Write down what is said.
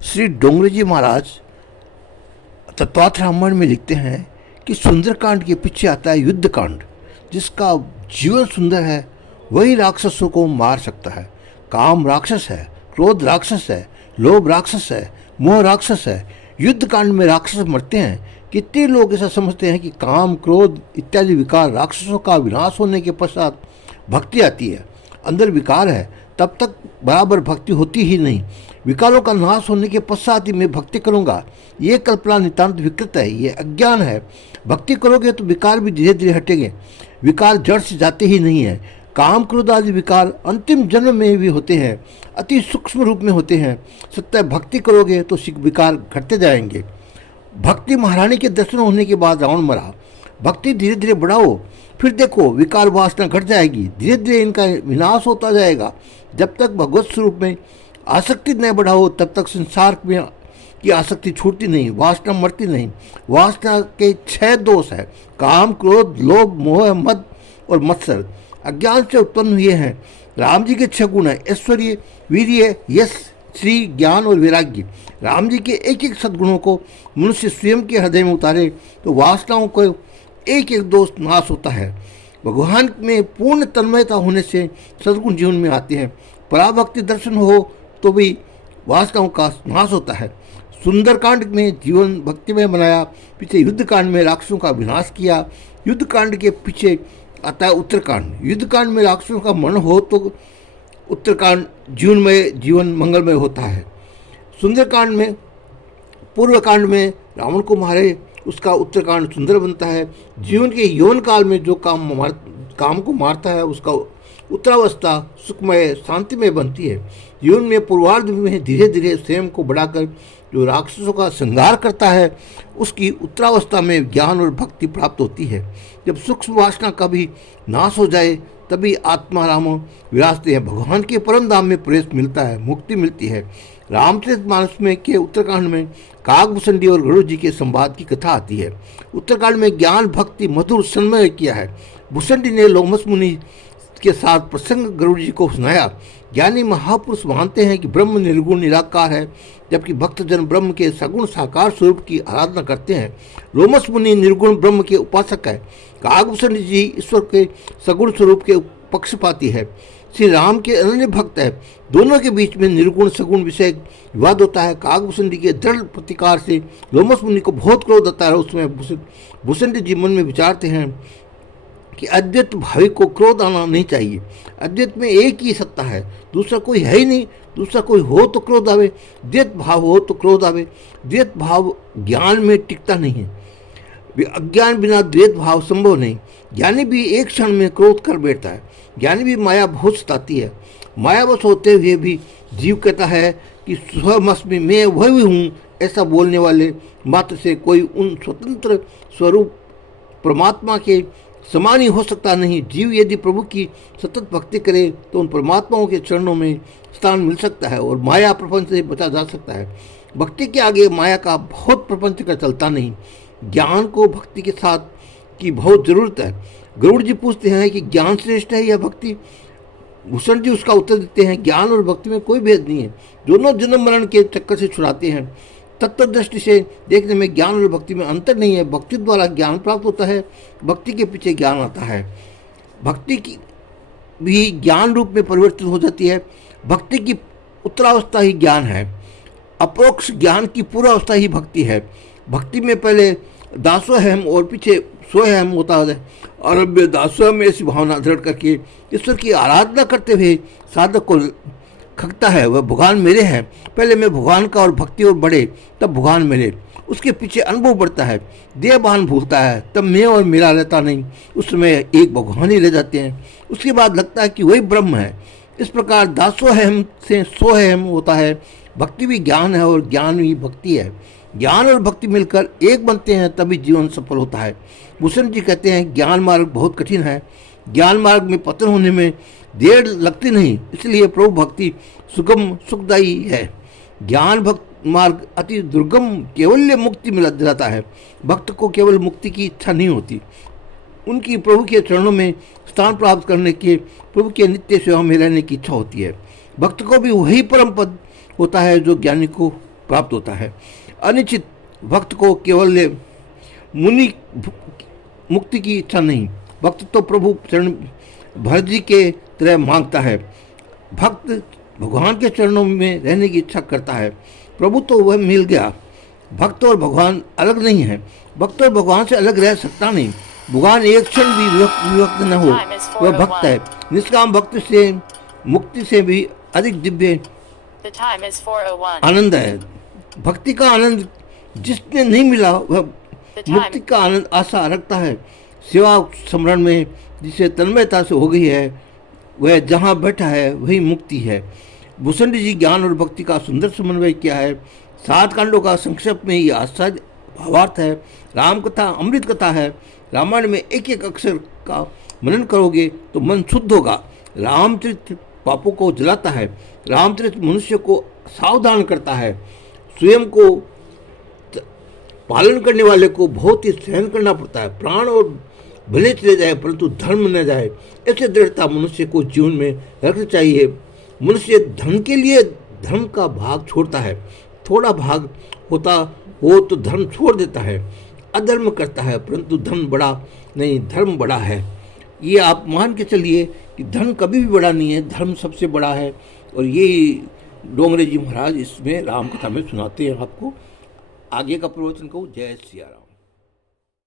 श्री डोंगरे जी महाराज तत्वार्थ रामायण में लिखते हैं कि सुंदरकांड के पीछे आता है युद्ध कांड। जिसका जीवन सुंदर है वही राक्षसों को मार सकता है। काम राक्षस है, क्रोध राक्षस है, लोभ राक्षस है, मोह राक्षस है। युद्ध कांड में राक्षस मरते हैं। कितने लोग ऐसा समझते हैं कि काम, क्रोध इत्यादि विकार राक्षसों का विनाश होने के पश्चात भक्ति आती है। अंदर विकार है तब तक बराबर भक्ति होती ही नहीं। विकारों का नाश होने के पश्चात ही मैं भक्ति करूंगा, ये कल्पना नितांत विकृत है, ये अज्ञान है। भक्ति करोगे तो विकार भी धीरे धीरे हटेंगे। विकार जड़ से जाते ही नहीं है। काम, क्रोध आदि विकार अंतिम जन्म में भी होते हैं, अति सूक्ष्म रूप में होते हैं। सत्य भक्ति करोगे तो विकार घटते जाएंगे। भक्ति महारानी के दर्शन होने के बाद रावण मरा। भक्ति धीरे धीरे बढ़ाओ, फिर देखो विकार वासना घट जाएगी। धीरे धीरे इनका विनाश होता जाएगा। जब तक भगवत स्वरूप में आसक्ति न बढ़ाओ तब तक संसार में की आसक्ति छूटती नहीं, वासना मरती नहीं। वासना के 6 दोष है: काम, क्रोध, लोभ, मोह, मद और मत्सर। अज्ञान से उत्पन्न हुए हैं। राम जी के 6 गुण हैं: ऐश्वर्य, वीर्य, यश, श्री, ज्ञान और वैराग्य। राम जी के एक एक सद्गुणों को मनुष्य स्वयं के हृदय में उतारे तो वासनाओं को एक एक दोष नाश होता है। भगवान में पूर्ण तन्मयता होने से सद्गुण जीवन में आते हैं। पराभक्ति दर्शन हो तो भी वासनाओं का नाश होता है। सुंदरकांड में जीवन भक्तिमय बनाया, पीछे युद्ध कांड में राक्षसों का विनाश किया। युद्ध कांड के पीछे आता है उत्तरकांड। युद्ध कांड में राक्षसों का मन हो तो उत्तरकांड जीवन मंगलमय होता है। सुंदरकांड में पूर्व कांड में रावण को मारे, उसका उत्तरकांड सुंदर बनता है। जीवन के यौन काल में जो काम को मारता है उसका उत्तरावस्था सुखमय शांतिमय बनती है। जीवन में पूर्वार्ध में धीरे धीरे स्वयं को बढ़ाकर जो राक्षसों का संहार करता है उसकी उत्तरावस्था में ज्ञान और भक्ति प्राप्त होती है। जब सूक्ष्म वासना का भी नाश हो जाए तभी आत्मा राम विराजते हैं। भगवान के परम धाम में प्रवेश मिलता है, मुक्ति मिलती है। रामचरितमानस में के उत्तरकांड में काकभूषणी और गरुड़ जी के संवाद की कथा आती है। उत्तरकांड में ज्ञान भक्ति मधुर सन्मय किया है। भूषणी ने लोमस मुनि के साथ प्रसंग गरुड़ जी को सुनाया। ज्ञानी महापुरुष मानते हैं कि ब्रह्म निर्गुण निराकार है, जबकि भक्तजन ब्रह्म के सगुण साकार स्वरूप की आराधना करते हैं। लोमस मुनि निर्गुण ब्रह्म के उपासक है। काकभूषणी जी ईश्वर के सगुण स्वरूप के पक्षपाती है। श्री राम के अनन्य भक्त है। दोनों के बीच में निर्गुण सगुण विषय विवाद होता है। काकभूषणी के दृढ़ प्रतिकार से लोमस मुनि को बहुत क्रोध आता है। उसमें भूषणी जी मन में विचारते हैं कि अद्वैत भावी को क्रोध आना नहीं चाहिए। अद्वैत में एक ही सत्ता है, दूसरा कोई है ही नहीं। दूसरा कोई हो तो क्रोध आवे, द्वैत भाव हो तो क्रोध आवे। द्वैत भाव ज्ञान में टिकता नहीं है। अज्ञान बिना द्वैत भाव संभव नहीं। ज्ञानी भी एक क्षण में क्रोध कर बैठता है। ज्ञानी भी माया बहुत सताती है। मायावश होते हुए भी जीव कहता है कि स्वमस्मि, मैं वही हूँ। ऐसा बोलने वाले मात्र से कोई उन स्वतंत्र स्वरूप परमात्मा के समान ही हो सकता नहीं। जीव यदि प्रभु की सतत भक्ति करे तो उन परमात्माओं के चरणों में स्थान मिल सकता है और माया प्रपंच से बचा जा सकता है। भक्ति के आगे माया का बहुत प्रपंच का चलता नहीं। ज्ञान को भक्ति के साथ की बहुत जरूरत है। गरुड़ जी पूछते हैं कि ज्ञान श्रेष्ठ है या भक्ति? भूषण जी उसका उत्तर देते हैं, ज्ञान और भक्ति में कोई भेद नहीं है, दोनों जन्म मरण के चक्कर से छुड़ाते हैं। तत्व दृष्टि से देखने में ज्ञान और भक्ति में अंतर नहीं है। भक्ति द्वारा ज्ञान प्राप्त होता है, भक्ति के पीछे ज्ञान आता है। भक्ति की भी ज्ञान रूप में परिवर्तित हो जाती है। भक्ति की उत्तरावस्था ही ज्ञान है। अपरोक्ष ज्ञान की पूर्वावस्था ही भक्ति है। भक्ति में पहले दासोहम और पीछे स्वयं होता है। अरभ्य दासोहम ऐसी भावना दृढ़ करके ईश्वर की आराधना करते हुए साधक को खगता है, वह भगवान मेरे हैं। पहले मैं भगवान का और भक्ति और बढ़े तब भगवान मेरे। उसके पीछे अनुभव बढ़ता है, देहभान भूलता है, तब मैं और मेरा रहता नहीं। उस समय एक भगवान ही रह जाते हैं। उसके बाद लगता है कि वही ब्रह्म है। इस प्रकार दासोहम से सोहम होता है। भक्ति भी ज्ञान है और ज्ञान भी भक्ति है। ज्ञान और भक्ति मिलकर एक बनते हैं तभी जीवन सफल होता है। भूषण जी कहते हैं ज्ञान मार्ग बहुत कठिन है। ज्ञान मार्ग में पतन होने में देर लगती नहीं, इसलिए प्रभु भक्ति सुगम सुखदायी है। ज्ञान भक्त मार्ग अति दुर्गम, केवल मुक्ति मिला दिलाता है। भक्त को केवल मुक्ति की इच्छा नहीं होती, उनकी प्रभु के चरणों में स्थान प्राप्त करने के, प्रभु के नित्य सेवा में रहने की इच्छा होती है। भक्त को भी वही परम पद होता है जो ज्ञानी को प्राप्त होता है। अनिश्चित भक्त को केवल मुनि मुक्ति की इच्छा नहीं, भक्त तो प्रभु चरण भरत जी के तरह मांगता है। भक्त भगवान के चरणों में रहने की इच्छा करता है। प्रभु तो वह मिल गया। भक्त और भगवान अलग नहीं है। भक्त और भगवान से अलग रह सकता नहीं। भगवान एक क्षण भी विभक्त न हो, वह भक्त है। निष्काम भक्त से मुक्ति से भी अधिक दिव्य आनंद है। भक्ति का आनंद जिसने नहीं मिला वह मुक्ति का आनंद आशा रखता है। सेवा स्मरण में जिसे तन्मयता से हो गई है, वह जहाँ बैठा है वही मुक्ति है। भूषण जी ज्ञान और भक्ति का सुंदर समन्वय किया है। 7 कांडों का संक्षेप में ये आश्चर्य भावार्थ है। राम कथा अमृत कथा है। रामायण में एक एक अक्षर का मनन करोगे तो मन शुद्ध होगा। रामचरित पापों को जलाता है। रामचरित मनुष्य को सावधान करता है। स्वयं को पालन करने वाले को बहुत ही सहन करना पड़ता है। प्राण और भले चले जाए परंतु धर्म न जाए, ऐसे दृढ़ता मनुष्य को जीवन में रखनी चाहिए। मनुष्य धन के लिए धर्म का भाग छोड़ता है। थोड़ा भाग होता हो तो धर्म छोड़ देता है। अधर्म करता है परंतु धन बड़ा नहीं, धर्म बड़ा है। ये आप मान के चलिए कि धन कभी भी बड़ा नहीं है, धर्म सबसे बड़ा है। और ये डोंगरे जी महाराज इसमें राम कथा में सुनाते हैं आपको। आगे का प्रवचन कहूँ। जय सिया राम।